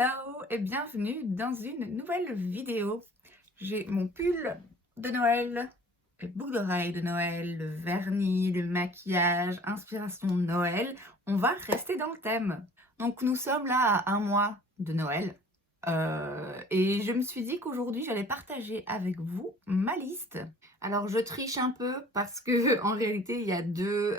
Hello et bienvenue dans une nouvelle vidéo. J'ai mon pull de Noël, les boucles d'oreilles de Noël, le vernis, le maquillage, inspiration de Noël. On va rester dans le thème. Donc nous sommes là à un mois de Noël. Et je me suis dit qu'aujourd'hui j'allais partager avec vous ma liste. Alors je triche un peu parce que en réalité il y a deux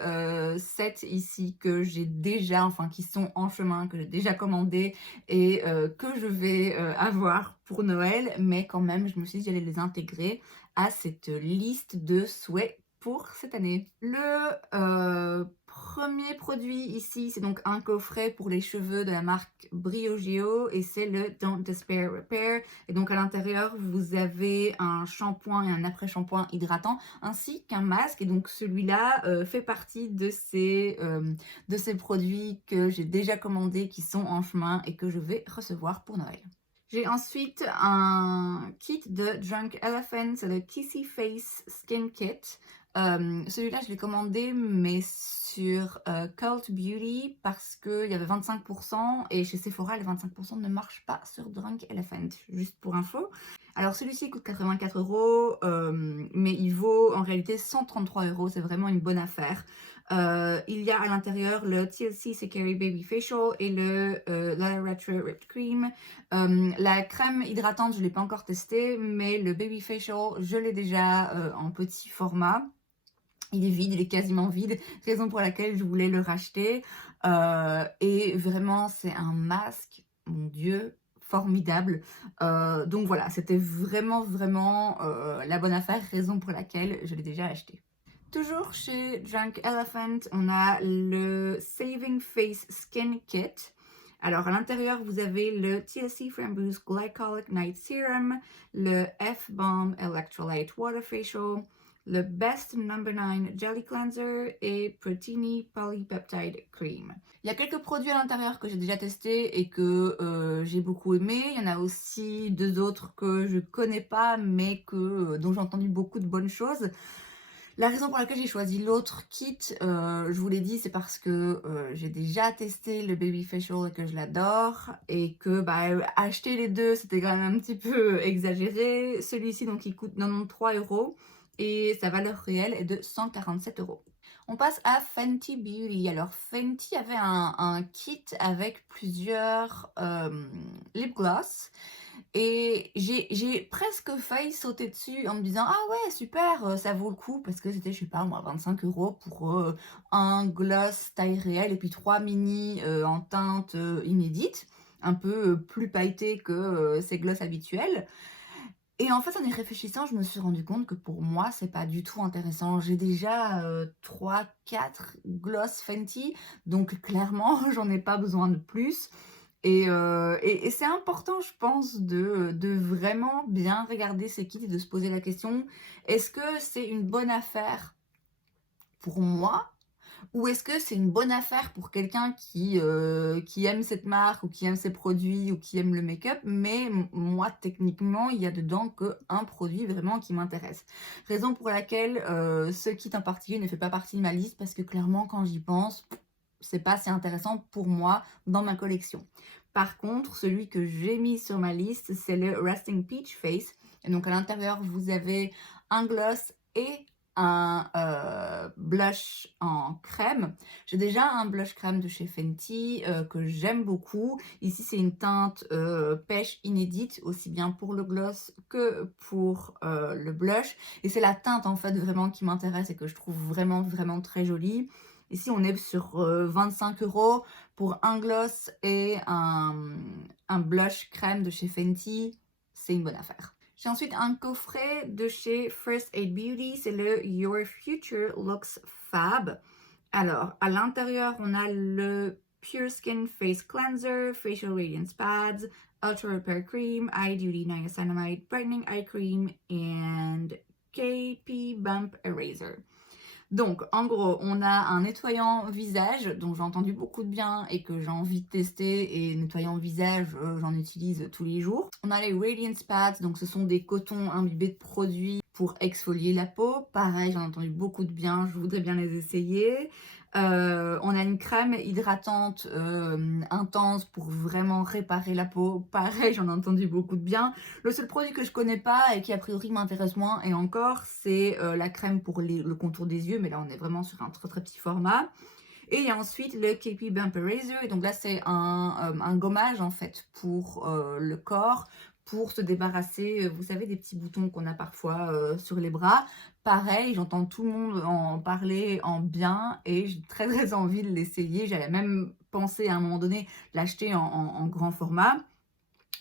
sets ici que j'ai déjà, enfin qui sont en chemin, que j'ai déjà commandé et que je vais avoir pour Noël, mais quand même je me suis dit que j'allais les intégrer à cette liste de souhaits pour cette année. Le premier produit ici, c'est donc un coffret pour les cheveux de la marque Briogeo et c'est le Don't Despair Repair. Et donc à l'intérieur, vous avez un shampoing et un après-shampoing hydratant ainsi qu'un masque. Et donc celui-là fait partie de ces produits que j'ai déjà commandés, qui sont en chemin et que je vais recevoir pour Noël. J'ai ensuite un kit de Drunk Elephant, c'est le Kissy Face Skin Kit. Celui-là, je l'ai commandé, mais sur Cult Beauty parce qu'il y avait 25% et chez Sephora, les 25% ne marchent pas sur Drunk Elephant, juste pour info. Alors celui-ci coûte 84 €, mais il vaut en réalité 133 €, c'est vraiment une bonne affaire. Il y a à l'intérieur le TLC Secari Baby Facial et le La Retro Whipped Cream. La crème hydratante, je ne l'ai pas encore testée, mais le Baby Facial, je l'ai déjà en petit format. Il est vide, il est quasiment vide, raison pour laquelle je voulais le racheter. Et vraiment, c'est un masque, mon Dieu, formidable. Donc voilà, c'était vraiment la bonne affaire, raison pour laquelle je l'ai déjà acheté. Toujours chez Drunk Elephant, on a le Saving Face Skin Kit. Alors à l'intérieur, vous avez le TLC Framboos Glycolic Night Serum, le F-Balm Electrolyte Water Facial, le Best No. 9 Jelly Cleanser et Protini Polypeptide Cream. Il y a quelques produits à l'intérieur que j'ai déjà testés et que j'ai beaucoup aimé. Il y en a aussi deux autres que je connais pas mais dont j'ai entendu beaucoup de bonnes choses. La raison pour laquelle j'ai choisi l'autre kit, je vous l'ai dit, c'est parce que j'ai déjà testé le Baby Facial et que je l'adore et que acheter les deux, c'était quand même un petit peu exagéré. Celui-ci, donc, il coûte 93 € et sa valeur réelle est de 147 €. On passe à Fenty Beauty. Alors Fenty avait un kit avec plusieurs lip gloss. Et j'ai presque failli sauter dessus en me disant ah ouais super, ça vaut le coup, parce que c'était, je sais pas moi, 25 € pour un gloss taille réelle et puis 3 mini en teinte inédite, un peu plus pailleté que ces gloss habituels. Et en fait, en y réfléchissant, je me suis rendu compte que pour moi, c'est pas du tout intéressant. J'ai déjà 3-4 gloss Fenty, donc clairement, j'en ai pas besoin de plus. Et c'est important, je pense, de vraiment bien regarder ces kits et de se poser la question, est-ce que c'est une bonne affaire pour moi? Ou est-ce que c'est une bonne affaire pour quelqu'un qui aime cette marque ou qui aime ses produits ou qui aime le make-up, mais moi, techniquement, il y a dedans qu'un produit vraiment qui m'intéresse. Raison pour laquelle ce kit en particulier ne fait pas partie de ma liste, parce que clairement, quand j'y pense, c'est pas si intéressant pour moi dans ma collection. Par contre, celui que j'ai mis sur ma liste, c'est le Resting Peach Face. Et donc à l'intérieur, vous avez un gloss et un blush en crème. J'ai déjà un blush crème de chez Fenty que j'aime beaucoup. Ici, c'est une teinte pêche inédite, aussi bien pour le gloss que pour le blush. Et c'est la teinte en fait vraiment qui m'intéresse et que je trouve vraiment très jolie. Ici, on est sur 25 € pour un gloss et un blush crème de chez Fenty. C'est une bonne affaire. J'ai ensuite un coffret de chez First Aid Beauty, c'est le Your Future Looks Fab. Alors, à l'intérieur, on a le Pure Skin Face Cleanser, Facial Radiance Pads, Ultra Repair Cream, Eye Duty Niacinamide Brightening Eye Cream, and KP Bump Eraser. Donc, en gros, on a un nettoyant visage dont j'ai entendu beaucoup de bien et que j'ai envie de tester. Et nettoyant visage, j'en utilise tous les jours. On a les Radiance Pads, donc ce sont des cotons imbibés de produits pour exfolier la peau. Pareil, j'en ai entendu beaucoup de bien, je voudrais bien les essayer. On a une crème hydratante intense pour vraiment réparer la peau. Pareil, j'en ai entendu beaucoup de bien. Le seul produit que je connais pas et qui a priori m'intéresse moins, et encore, c'est la crème pour le contour des yeux. Mais là, on est vraiment sur un très très petit format. Et il y a ensuite le KP Bump Eraser. Et donc là, c'est un gommage en fait pour le corps, pour se débarrasser, vous savez, des petits boutons qu'on a parfois sur les bras. Pareil, j'entends tout le monde en parler en bien et j'ai très très envie de l'essayer. J'avais même pensé à un moment donné l'acheter en grand format.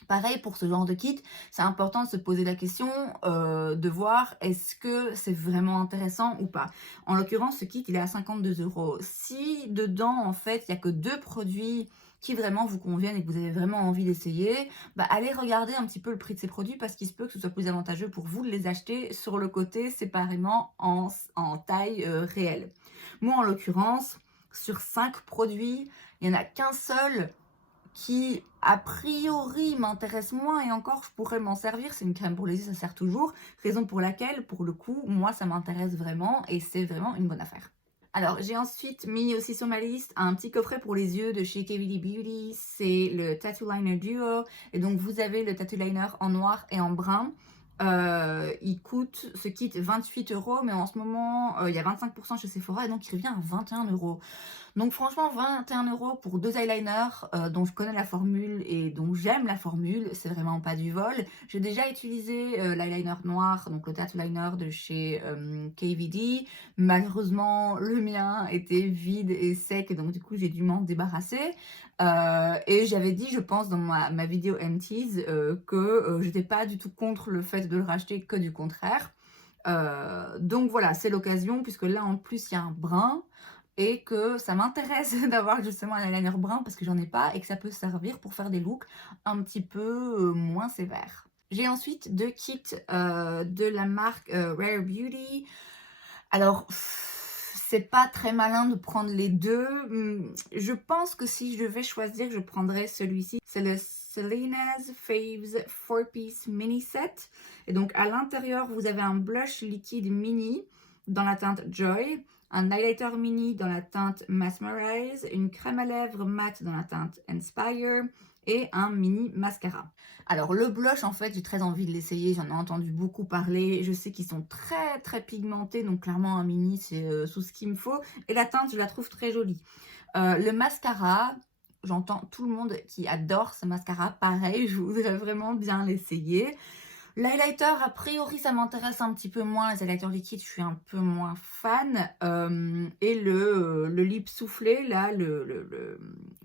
Pareil pour ce genre de kit, c'est important de se poser la question de voir est-ce que c'est vraiment intéressant ou pas. En l'occurrence, ce kit, il est à 52 €. Si dedans, en fait, il n'y a que 2 produits qui vraiment vous conviennent et que vous avez vraiment envie d'essayer, bah, allez regarder un petit peu le prix de ces produits parce qu'il se peut que ce soit plus avantageux pour vous de les acheter sur le côté séparément en taille réelle. Moi, en l'occurrence, sur 5 produits, il n'y en a qu'un seul qui a priori m'intéresse moins et encore je pourrais m'en servir, c'est une crème pour les yeux, ça sert toujours, raison pour laquelle pour le coup moi ça m'intéresse vraiment et c'est vraiment une bonne affaire. Alors j'ai ensuite mis aussi sur ma liste un petit coffret pour les yeux de chez KVD Beauty, c'est le Tattoo Liner Duo et donc vous avez le Tattoo Liner en noir et en brun. Il coûte ce kit 28 €, mais en ce moment il y a 25% chez Sephora et donc il revient à 21 €. Donc franchement 21 € pour 2 eyeliners dont je connais la formule et dont j'aime la formule, c'est vraiment pas du vol. J'ai déjà utilisé l'eyeliner noir, donc le tattoo liner de chez KVD. Malheureusement le mien était vide et sec donc du coup j'ai dû m'en débarrasser. Et j'avais dit je pense dans ma vidéo empties que j'étais pas du tout contre le fait de le racheter, que du contraire. Donc voilà, c'est l'occasion puisque là en plus il y a un brun et que ça m'intéresse d'avoir justement un eyeliner brun parce que j'en ai pas et que ça peut servir pour faire des looks un petit peu moins sévères. J'ai ensuite 2 kits de la marque Rare Beauty. Alors, c'est pas très malin de prendre les deux. Je pense que si je devais choisir, je prendrais celui-ci. C'est le Selena's Faves 4-Piece Mini Set. Et donc, à l'intérieur, vous avez un blush liquide mini dans la teinte Joy, un highlighter mini dans la teinte Mesmerize, une crème à lèvres mat dans la teinte Inspire et un mini mascara. Alors le blush, en fait, j'ai très envie de l'essayer, j'en ai entendu beaucoup parler, je sais qu'ils sont très très pigmentés, donc clairement un mini c'est tout ce qu'il me faut, et la teinte je la trouve très jolie. Le mascara, j'entends tout le monde qui adore ce mascara, pareil, je voudrais vraiment bien l'essayer. L'highlighter, a priori, ça m'intéresse un petit peu moins. Les highlighters liquides, je suis un peu moins fan. Et le lip soufflé, là, le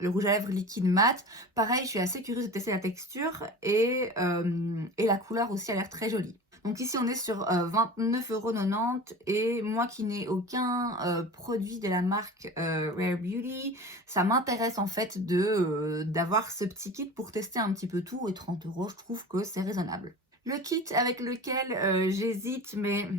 rouge à lèvres liquide mat, pareil, je suis assez curieuse de tester la texture et la couleur aussi a l'air très jolie. Donc ici, on est sur 29,90 € et moi qui n'ai aucun produit de la marque Rare Beauty, ça m'intéresse en fait d'avoir ce petit kit pour tester un petit peu tout et 30 €, je trouve que c'est raisonnable. Le kit avec lequel j'hésite, mais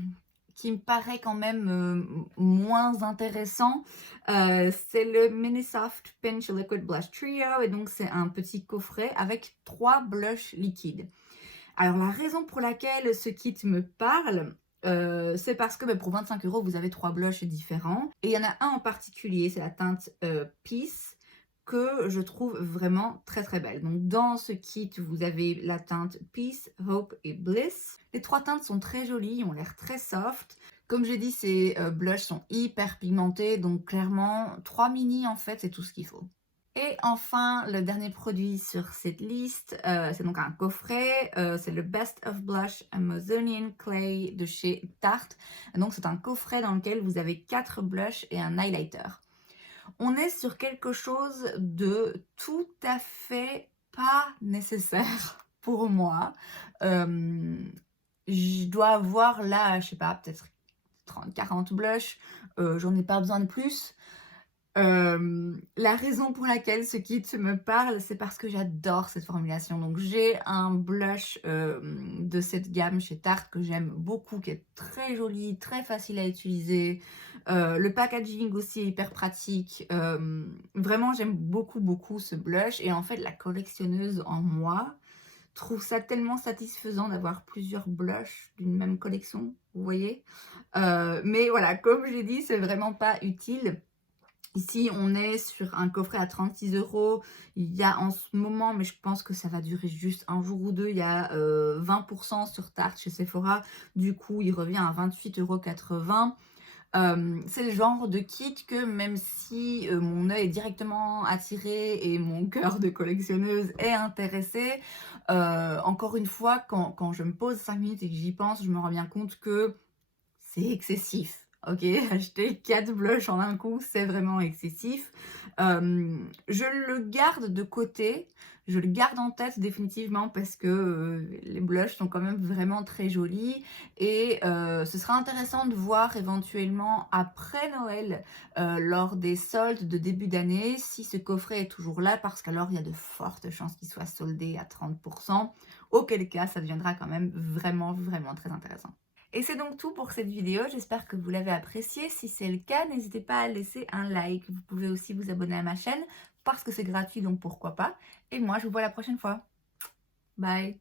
qui me paraît quand même moins intéressant, c'est le Mini Soft Pinch Liquid Blush Trio. Et donc, c'est un petit coffret avec 3 blushs liquides. Alors, la raison pour laquelle ce kit me parle, c'est parce que pour 25 €, vous avez 3 blushs différents. Et il y en a un en particulier, c'est la teinte Peace, que je trouve vraiment très très belle. Donc dans ce kit, vous avez la teinte Peace, Hope et Bliss. Les 3 teintes sont très jolies, ont l'air très soft. Comme j'ai dit, ces blushs sont hyper pigmentés, donc clairement 3 mini en fait, c'est tout ce qu'il faut. Et enfin, le dernier produit sur cette liste, c'est donc un coffret, c'est le Best of Blush Amazonian Clay de chez Tarte. Donc c'est un coffret dans lequel vous avez 4 blushs et un highlighter. On est sur quelque chose de tout à fait pas nécessaire pour moi. Je dois avoir là, je sais pas, peut-être 30-40 blushs. J'en ai pas besoin de plus. La raison pour laquelle ce kit me parle, c'est parce que j'adore cette formulation. Donc j'ai un blush de cette gamme chez Tarte que j'aime beaucoup, qui est très joli, très facile à utiliser. Le packaging aussi est hyper pratique. Vraiment, j'aime beaucoup, beaucoup ce blush. Et en fait, la collectionneuse en moi trouve ça tellement satisfaisant d'avoir plusieurs blushs d'une même collection, vous voyez. Mais voilà, comme j'ai dit, c'est vraiment pas utile. Ici, on est sur un coffret à 36 €. Il y a en ce moment, mais je pense que ça va durer juste un jour ou deux, il y a 20% sur Tarte chez Sephora. Du coup, il revient à 28,80 €. C'est le genre de kit que même si mon œil est directement attiré et mon cœur de collectionneuse est intéressé, encore une fois, quand je me pose 5 minutes et que j'y pense, je me rends bien compte que c'est excessif. Ok, acheter 4 blushs en un coup, c'est vraiment excessif. Je le garde de côté, je le garde en tête définitivement parce que les blushs sont quand même vraiment très jolis et ce sera intéressant de voir éventuellement après Noël, lors des soldes de début d'année, si ce coffret est toujours là parce qu'alors il y a de fortes chances qu'il soit soldé à 30%, auquel cas ça deviendra quand même vraiment, vraiment très intéressant. Et c'est donc tout pour cette vidéo, j'espère que vous l'avez appréciée. Si c'est le cas, n'hésitez pas à laisser un like. Vous pouvez aussi vous abonner à ma chaîne parce que c'est gratuit, donc pourquoi pas. Et moi, je vous vois la prochaine fois. Bye!